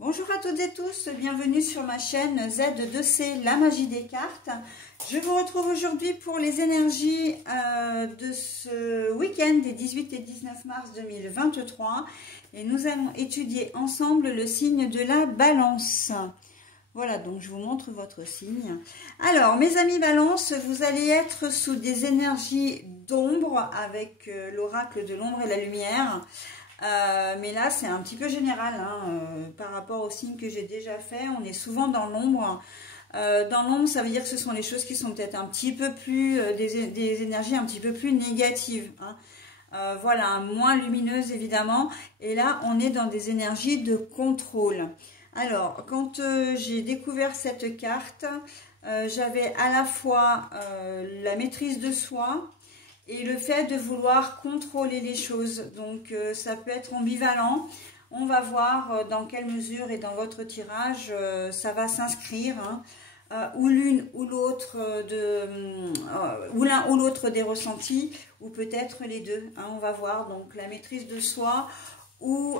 Bonjour à toutes et tous, bienvenue sur ma chaîne Z2C, la magie des cartes. Je vous retrouve aujourd'hui pour les énergies de ce week-end des 18 et 19 mars 2023. Et nous allons étudier ensemble le signe de la balance. Voilà, donc je vous montre votre signe. Alors, mes amis balance, vous allez être sous des énergies d'ombre avec l'oracle de l'ombre et la lumière. Mais là, c'est un petit peu général par rapport au signe que j'ai déjà fait. On est souvent dans l'ombre. Dans l'ombre, ça veut dire que ce sont les choses qui sont peut-être un petit peu plus, des énergies un petit peu plus négatives. Voilà, moins lumineuses évidemment. Et là, on est dans des énergies de contrôle. Alors, quand j'ai découvert cette carte, j'avais à la fois la maîtrise de soi, et le fait de vouloir contrôler les choses. Donc ça peut être ambivalent. On va voir dans quelle mesure et dans votre tirage ça va s'inscrire, ou l'une ou l'autre ou l'un ou l'autre des ressentis, ou peut-être les deux. On va voir donc la maîtrise de soi ou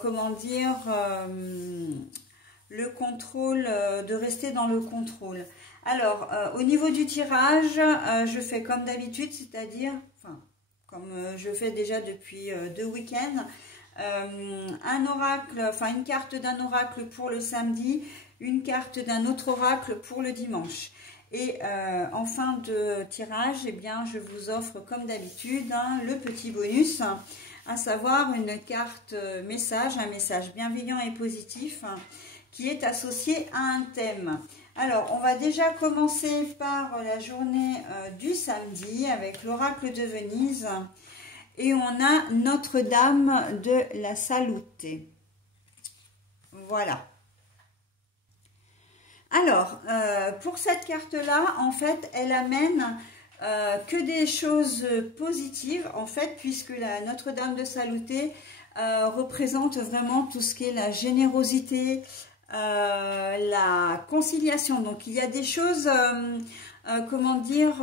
comment dire le contrôle, de rester dans le contrôle. Alors, au niveau du tirage, je fais comme d'habitude, c'est-à-dire, comme je fais déjà depuis 2 week-ends, un oracle, une carte d'un oracle pour le samedi, une carte d'un autre oracle pour le dimanche. Et en fin de tirage, eh bien, je vous offre comme d'habitude le petit bonus, à savoir une carte message, un message bienveillant et positif, qui est associé à un thème. Alors, on va déjà commencer par la journée du samedi avec l'oracle de Venise. Et on a Notre-Dame de la Salute. Voilà. Alors, pour cette carte-là, en fait, elle amène que des choses positives, en fait, puisque la Notre-Dame de Salute représente vraiment tout ce qui est la générosité, la conciliation. Donc il y a des choses, comment dire,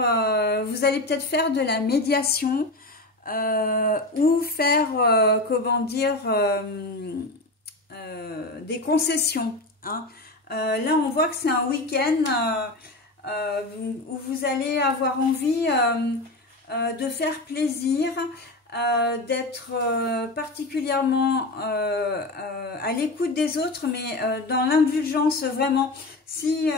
vous allez peut-être faire de la médiation ou faire, comment dire, des concessions. Là on voit que c'est un week-end où vous allez avoir envie de faire plaisir, d'être particulièrement à l'écoute des autres, mais dans l'indulgence vraiment. Si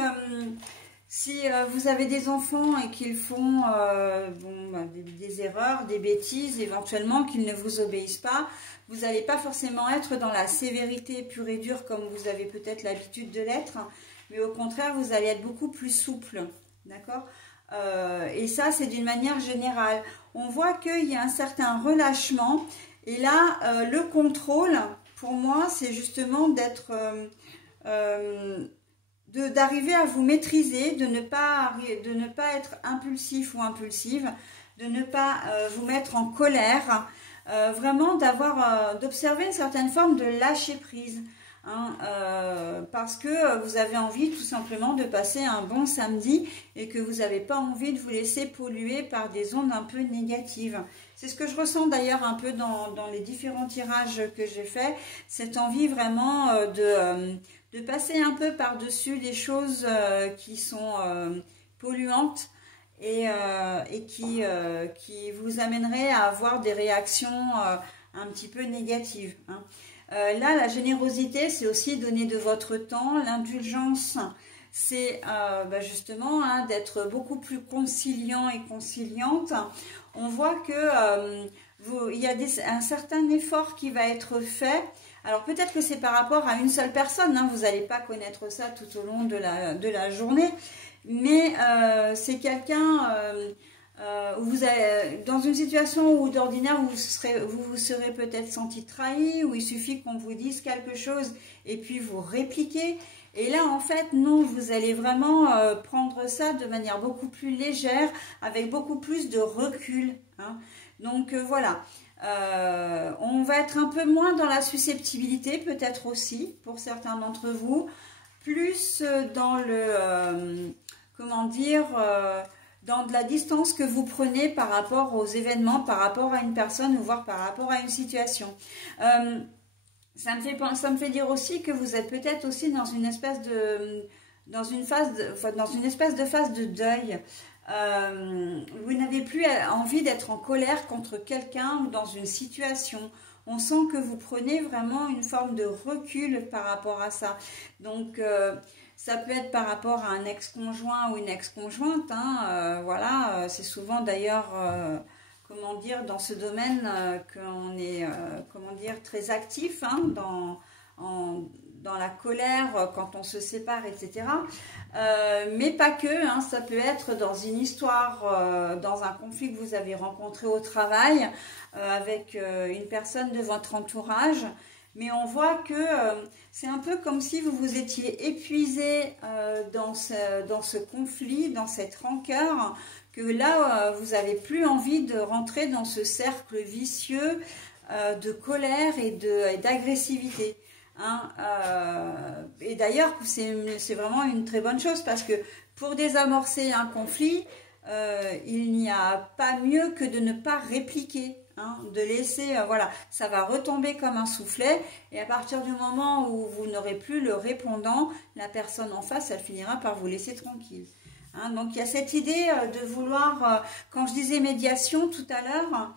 vous avez des enfants et qu'ils font des erreurs, des bêtises, éventuellement qu'ils ne vous obéissent pas, vous n'allez pas forcément être dans la sévérité pure et dure comme vous avez peut-être l'habitude de l'être, mais au contraire, vous allez être beaucoup plus souple, d'accord ? Et ça, c'est d'une manière générale. On voit qu'il y a un certain relâchement. Et là, le contrôle, pour moi, c'est justement d'arriver à vous maîtriser, de ne pas être impulsif ou impulsive, de ne pas vous mettre en colère, vraiment d'observer une certaine forme de lâcher prise. Parce que vous avez envie tout simplement de passer un bon samedi et que vous n'avez pas envie de vous laisser polluer par des ondes un peu négatives. C'est ce que je ressens d'ailleurs un peu dans les différents tirages que j'ai faits, cette envie vraiment de passer un peu par-dessus les choses qui sont polluantes et qui vous amèneraient à avoir des réactions un petit peu négatives. Là, la générosité, c'est aussi donner de votre temps. L'indulgence, c'est justement d'être beaucoup plus conciliant et conciliante. On voit que il y a un certain effort qui va être fait. Alors peut-être que c'est par rapport à une seule personne, vous n'allez pas connaître ça tout au long de la journée, mais c'est quelqu'un... vous êtes dans une situation où d'ordinaire vous vous serez peut-être senti trahi, où il suffit qu'on vous dise quelque chose et puis vous répliquez. Et là en fait non, vous allez vraiment prendre ça de manière beaucoup plus légère, avec beaucoup plus de recul. Donc voilà, on va être un peu moins dans la susceptibilité peut-être aussi pour certains d'entre vous, plus dans le comment dire, dans de la distance que vous prenez par rapport aux événements, par rapport à une personne ou voire par rapport à une situation. Ça me fait dire aussi que vous êtes peut-être aussi dans une espèce de, dans une espèce de phase de deuil. Vous n'avez plus envie d'être en colère contre quelqu'un ou dans une situation. On sent que vous prenez vraiment une forme de recul par rapport à ça. Donc, ça peut être par rapport à un ex-conjoint ou une ex-conjointe. Hein, voilà, c'est souvent d'ailleurs, comment dire, dans ce domaine qu'on est, comment dire, très actif hein, dans la colère quand on se sépare, etc. Mais pas que, hein, ça peut être dans une histoire, dans un conflit que vous avez rencontré au travail avec une personne de votre entourage. Mais on voit que c'est un peu comme si vous vous étiez épuisé dans ce conflit, dans cette rancœur, que là, vous n'avez plus envie de rentrer dans ce cercle vicieux de colère et d'agressivité. Hein, et d'ailleurs, c'est vraiment une très bonne chose parce que pour désamorcer un conflit, il n'y a pas mieux que de ne pas répliquer, hein, de laisser, voilà, ça va retomber comme un soufflet et à partir du moment où vous n'aurez plus le répondant, la personne en face, elle finira par vous laisser tranquille. Hein, donc il y a cette idée de vouloir, quand je disais médiation tout à l'heure,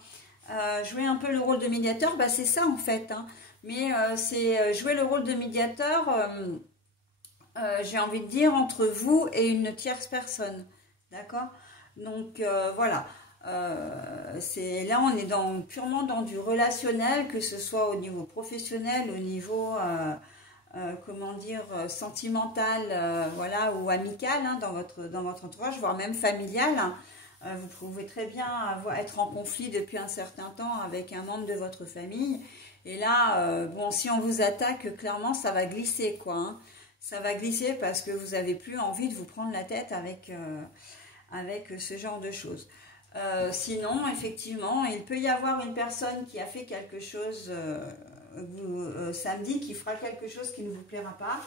jouer un peu le rôle de médiateur, bah, c'est ça en fait, hein. Mais c'est jouer le rôle de médiateur, j'ai envie de dire, entre vous et une tierce personne. D'accord? Donc voilà. Là, on est purement dans du relationnel, que ce soit au niveau professionnel, au niveau, comment dire, sentimental, voilà, ou amical, hein, dans votre entourage, voire même familial. Hein. Vous pouvez très bien être en conflit depuis un certain temps avec un membre de votre famille. Et là, bon, si on vous attaque, clairement, ça va glisser, quoi. Hein. Ça va glisser parce que vous n'avez plus envie de vous prendre la tête avec ce genre de choses. Sinon, effectivement, il peut y avoir une personne qui a fait quelque chose samedi, qui fera quelque chose qui ne vous plaira pas.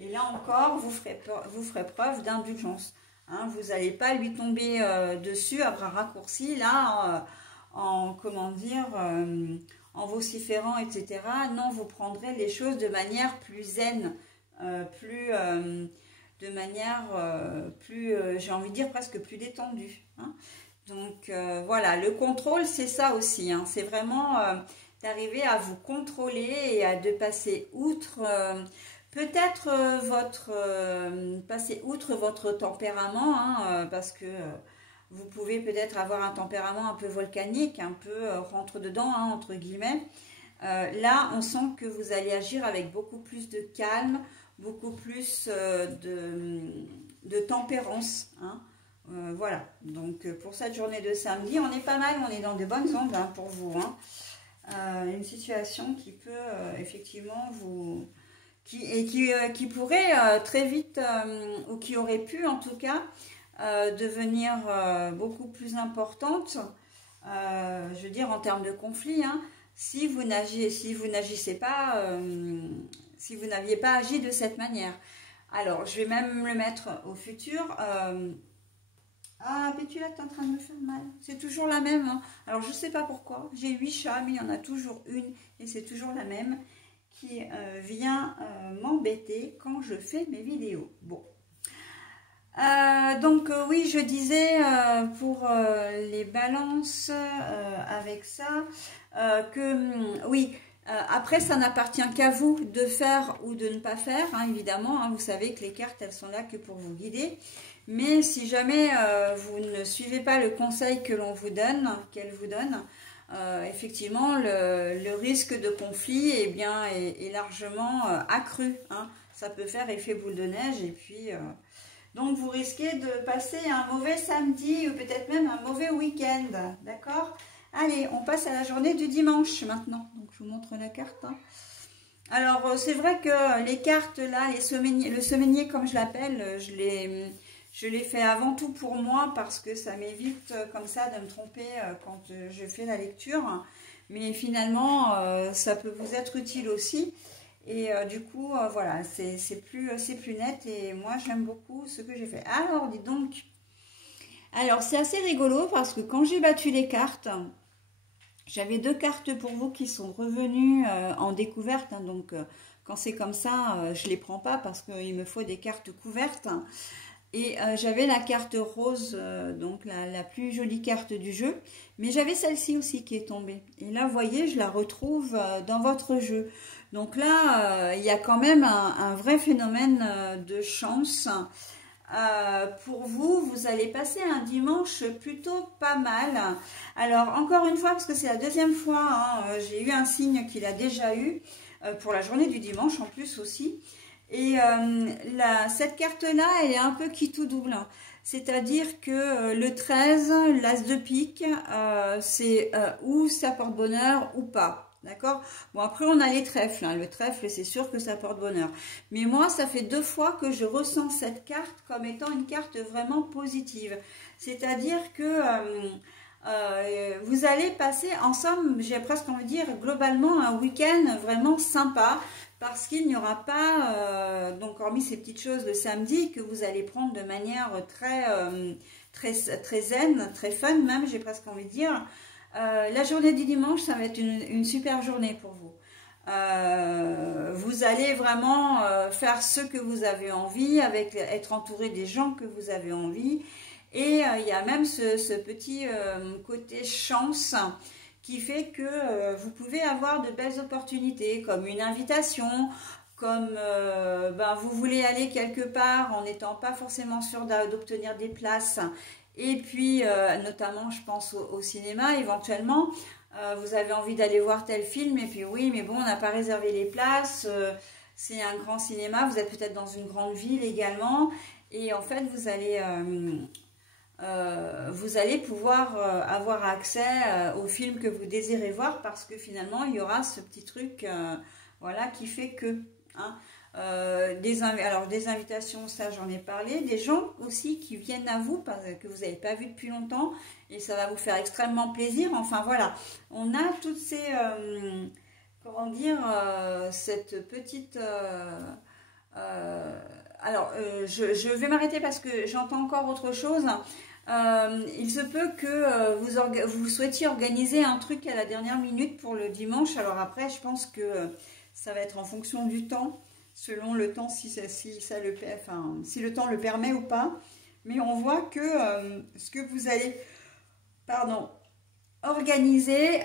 Et là encore, vous ferez preuve d'indulgence. Hein, vous n'allez pas lui tomber dessus à bras raccourcis, là, comment dire, en vociférant, etc. Non, vous prendrez les choses de manière plus zen, de manière plus, j'ai envie de dire, presque plus détendue. Hein. Donc, voilà, le contrôle, c'est ça aussi. Hein, c'est vraiment d'arriver à vous contrôler et de passer outre... peut-être passer outre votre tempérament, hein, parce que vous pouvez peut-être avoir un tempérament un peu volcanique, un peu rentre-dedans, hein, entre guillemets. Là, on sent que vous allez agir avec beaucoup plus de calme, beaucoup plus de tempérance. Hein. Voilà, donc pour cette journée de samedi, on est pas mal, on est dans de bonnes ondes hein, pour vous. Hein. Une situation qui peut effectivement vous... qui pourrait très vite, ou qui aurait pu en tout cas, devenir beaucoup plus importante, je veux dire en termes de conflit, hein, si vous n'agissez pas, si vous n'aviez pas agi de cette manière. Alors, je vais même le mettre au futur. Ah, Pétula, t'es en train de me faire mal. C'est toujours la même. Hein. Alors, je ne sais pas pourquoi. J'ai 8 chats, mais il y en a toujours une, et c'est toujours la même qui vient m'embêter quand je fais mes vidéos. Bon. Donc oui, je disais pour les balances avec ça que oui, après ça n'appartient qu'à vous de faire ou de ne pas faire, hein, évidemment. Hein, vous savez que les cartes, elles sont là que pour vous guider. Mais si jamais vous ne suivez pas le conseil que l'on vous donne, qu'elle vous donne, effectivement, le risque de conflit eh bien, est largement accru. Hein. Ça peut faire effet boule de neige et puis... donc, vous risquez de passer un mauvais samedi ou peut-être même un mauvais week-end. D'accord? Allez, on passe à la journée du dimanche maintenant. Donc, je vous montre la carte. Hein. Alors, c'est vrai que les cartes, là, le semainier, comme je l'appelle, je l'ai fait avant tout pour moi parce que ça m'évite comme ça de me tromper quand je fais la lecture. Mais finalement, ça peut vous être utile aussi. Et du coup, voilà, c'est plus net et moi, j'aime beaucoup ce que j'ai fait. Alors, dis donc, alors c'est assez rigolo parce que quand j'ai battu les cartes, J'avais 2 cartes pour vous qui sont revenues en découverte, hein, donc quand c'est comme ça, je ne les prends pas parce qu'il me faut des cartes couvertes. Et j'avais la carte rose, donc la plus jolie carte du jeu, mais j'avais celle-ci aussi qui est tombée. Et là, vous voyez, je la retrouve dans votre jeu. Donc là, il y a quand même un vrai phénomène de chance. Pour vous, vous allez passer un dimanche plutôt pas mal. Alors, encore une fois, parce que c'est la deuxième fois, hein, j'ai eu un signe qu'il a déjà eu, pour la journée du dimanche en plus aussi. Et cette carte-là, elle est un peu qui tout double. C'est-à-dire que le 13, l'as de pique, c'est ou ça porte bonheur ou pas. D'accord? Bon, après, on a les trèfles. Hein. Le trèfle, c'est sûr que ça porte bonheur. Mais moi, ça fait 2 fois que je ressens cette carte comme étant une carte vraiment positive. C'est-à-dire que vous allez passer, en somme, j'ai presque envie de dire, globalement, un week-end vraiment sympa. Parce qu'il n'y aura pas, donc hormis ces petites choses le samedi, que vous allez prendre de manière très zen, très fun même, j'ai presque envie de dire. La journée du dimanche, ça va être une super journée pour vous. Vous allez vraiment faire ce que vous avez envie, être entouré des gens que vous avez envie. Et il y a même ce petit côté chance qui fait que vous pouvez avoir de belles opportunités, comme une invitation, comme vous voulez aller quelque part en n'étant pas forcément sûr d'obtenir des places. Et puis, notamment, je pense au cinéma, éventuellement, vous avez envie d'aller voir tel film, et puis oui, mais bon, on n'a pas réservé les places, c'est un grand cinéma, vous êtes peut-être dans une grande ville également, et en fait, vous allez pouvoir avoir accès au film que vous désirez voir, parce que finalement, il y aura ce petit truc voilà, qui fait que... Hein, des invitations, ça j'en ai parlé, des gens aussi qui viennent à vous, que vous n'avez pas vu depuis longtemps, et ça va vous faire extrêmement plaisir. Enfin voilà, on a toutes ces, comment dire, cette petite... je vais m'arrêter parce que j'entends encore autre chose. Il se peut que vous souhaitiez organiser un truc à la dernière minute pour le dimanche. Alors après, je pense que ça va être en fonction du temps, selon le temps, si le temps le permet ou pas. Mais on voit que ce que vous allez organiser,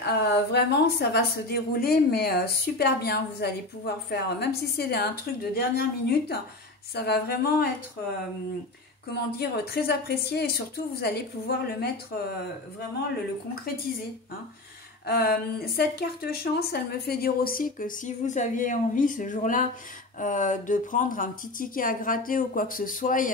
vraiment, ça va se dérouler, mais super bien. Vous allez pouvoir faire, même si c'est un truc de dernière minute, ça va vraiment être... comment dire, très apprécié, et surtout vous allez pouvoir le mettre, vraiment le concrétiser. Hein. Cette carte chance, elle me fait dire aussi que si vous aviez envie ce jour-là de prendre un petit ticket à gratter ou quoi que ce soit, il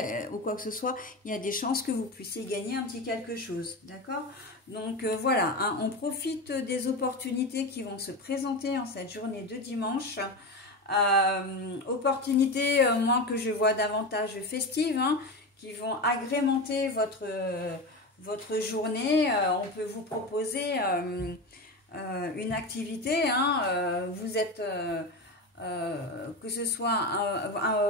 y a des chances que vous puissiez gagner un petit quelque chose. D'accord? Donc voilà, hein, on profite des opportunités qui vont se présenter en cette journée de dimanche. Opportunités, moi, que je vois davantage festives, hein, qui vont agrémenter votre journée. On peut vous proposer une activité, hein, vous êtes, que ce soit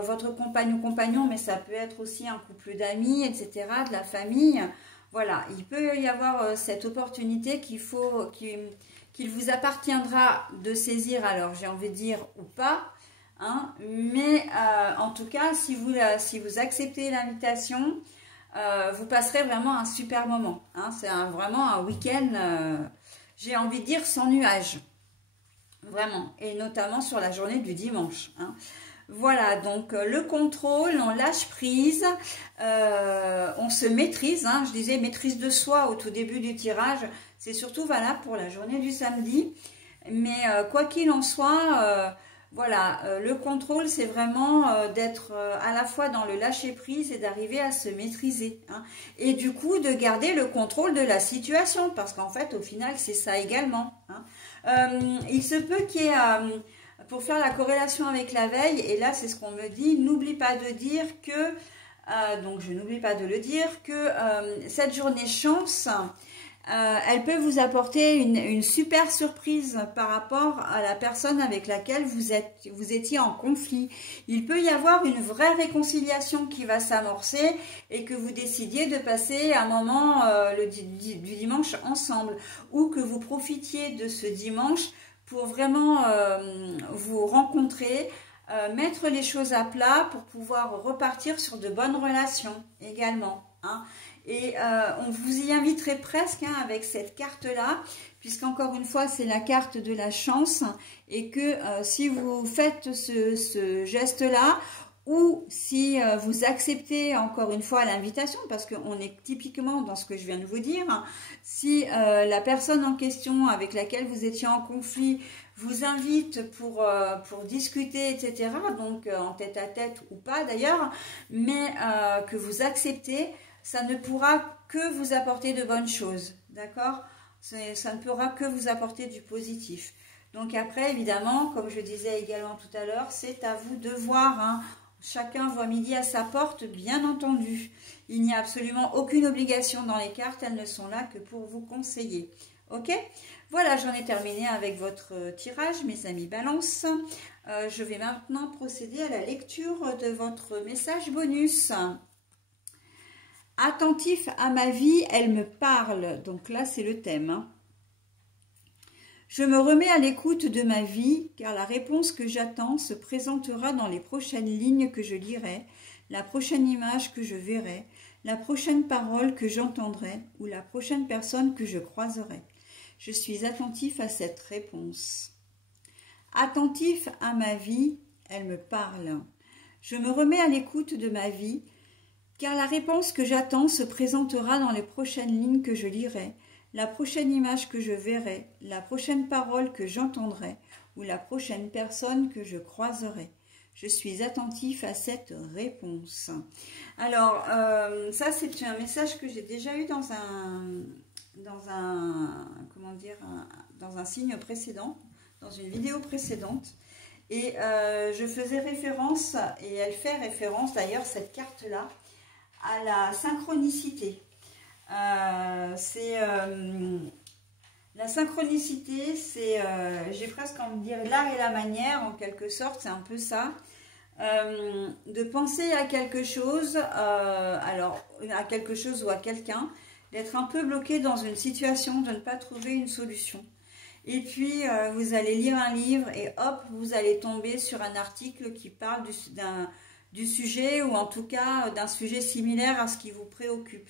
votre compagne ou compagnon, mais ça peut être aussi un couple d'amis, etc., de la famille. Voilà, il peut y avoir cette opportunité qu'il vous appartiendra de saisir, alors j'ai envie de dire ou pas. Hein, mais en tout cas, si vous acceptez l'invitation, vous passerez vraiment un super moment. Hein, c'est vraiment un week-end, j'ai envie de dire, sans nuages. Vraiment. Et notamment sur la journée du dimanche. Hein. Voilà, donc le contrôle, on lâche prise, on se maîtrise. Hein, je disais maîtrise de soi au tout début du tirage. C'est surtout valable pour la journée du samedi. Mais quoi qu'il en soit... voilà, le contrôle, c'est vraiment d'être à la fois dans le lâcher-prise et d'arriver à se maîtriser. Hein. Et du coup, de garder le contrôle de la situation, parce qu'en fait, au final, c'est ça également. Hein. Il se peut qu'il y ait, pour faire la corrélation avec la veille, et là, c'est ce qu'on me dit, n'oublie pas de dire que, donc je n'oublie pas de le dire, que cette journée chance... elle peut vous apporter une super surprise par rapport à la personne avec laquelle vous étiez en conflit. Il peut y avoir une vraie réconciliation qui va s'amorcer et que vous décidiez de passer un moment du dimanche ensemble, ou que vous profitiez de ce dimanche pour vraiment vous rencontrer, mettre les choses à plat pour pouvoir repartir sur de bonnes relations également, hein. Et on vous y inviterait presque, hein, avec cette carte-là, puisqu'encore une fois, c'est la carte de la chance, et que si vous faites ce geste-là, ou si vous acceptez encore une fois l'invitation, parce qu'on est typiquement dans ce que je viens de vous dire, hein, si la personne en question avec laquelle vous étiez en conflit vous invite pour discuter, etc., donc en tête-à-tête ou pas d'ailleurs, mais que vous acceptez, ça ne pourra que vous apporter de bonnes choses, d'accord? Ça ne pourra que vous apporter du positif. Donc après, évidemment, comme je disais également tout à l'heure, c'est à vous de voir, hein. Chacun voit midi à sa porte, bien entendu. Il n'y a absolument aucune obligation dans les cartes, elles ne sont là que pour vous conseiller. Ok? Voilà, j'en ai terminé avec votre tirage, mes amis Balance. Je vais maintenant procéder à la lecture de votre message bonus. Attentif à ma vie, elle me parle. Donc là, c'est le thème, hein. Je me remets à l'écoute de ma vie, car la réponse que j'attends se présentera dans les prochaines lignes que je lirai, la prochaine image que je verrai, la prochaine parole que j'entendrai ou la prochaine personne que je croiserai. Je suis attentif à cette réponse. Attentif à ma vie, elle me parle. Je me remets à l'écoute de ma vie, car la réponse que j'attends se présentera dans les prochaines lignes que je lirai, la prochaine image que je verrai, la prochaine parole que j'entendrai ou la prochaine personne que je croiserai. Je suis attentif à cette réponse. Alors, ça c'est un message que j'ai déjà eu dans un signe précédent, dans une vidéo précédente. Et je faisais référence, et elle fait référence d'ailleurs, cette carte-là, à la synchronicité. La synchronicité, c'est, j'ai presque envie de dire, l'art et la manière, en quelque sorte, c'est un peu ça. De penser à quelque chose, alors à quelque chose ou à quelqu'un, d'être un peu bloqué dans une situation, de ne pas trouver une solution. Et puis, vous allez lire un livre et hop, vous allez tomber sur un article qui parle du sujet, ou en tout cas d'un sujet similaire à ce qui vous préoccupe.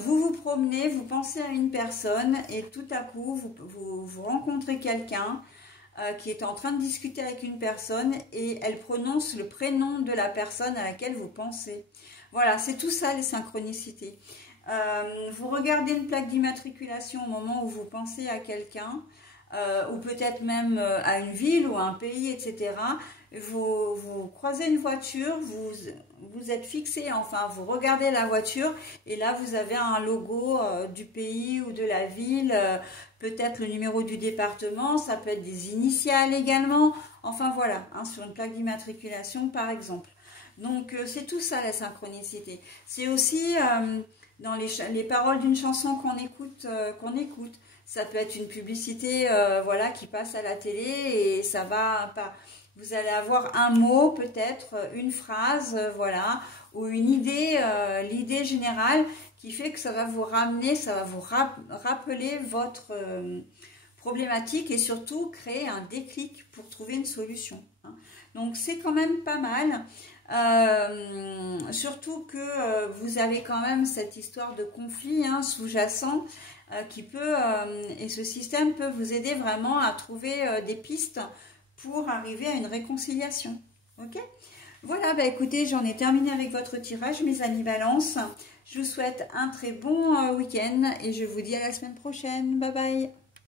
Vous vous promenez, vous pensez à une personne et tout à coup, vous rencontrez quelqu'un qui est en train de discuter avec une personne et elle prononce le prénom de la personne à laquelle vous pensez. Voilà, c'est tout ça les synchronicités. Vous regardez une plaque d'immatriculation au moment où vous pensez à quelqu'un, ou peut-être même à une ville ou à un pays, etc. Vous croisez une voiture, vous êtes fixé, enfin vous regardez la voiture et là vous avez un logo du pays ou de la ville, peut-être le numéro du département, ça peut être des initiales également, enfin voilà, hein, sur une plaque d'immatriculation par exemple. Donc c'est tout ça la synchronicité. C'est aussi dans les paroles d'une chanson qu'on écoute. Ça peut être une publicité voilà, qui passe à la télé et ça va pas. Vous allez avoir un mot, peut-être une phrase, voilà, ou une idée, l'idée générale qui fait que ça va vous ramener, ça va vous rappeler votre problématique et surtout créer un déclic pour trouver une solution, hein. Donc c'est quand même pas mal. Surtout que vous avez quand même cette histoire de conflit, hein, sous-jacent qui peut, et ce système peut vous aider vraiment à trouver des pistes pour arriver à une réconciliation. Ok? Voilà, bah écoutez, j'en ai terminé avec votre tirage, mes amis Balance. Je vous souhaite un très bon week-end et je vous dis à la semaine prochaine. Bye bye!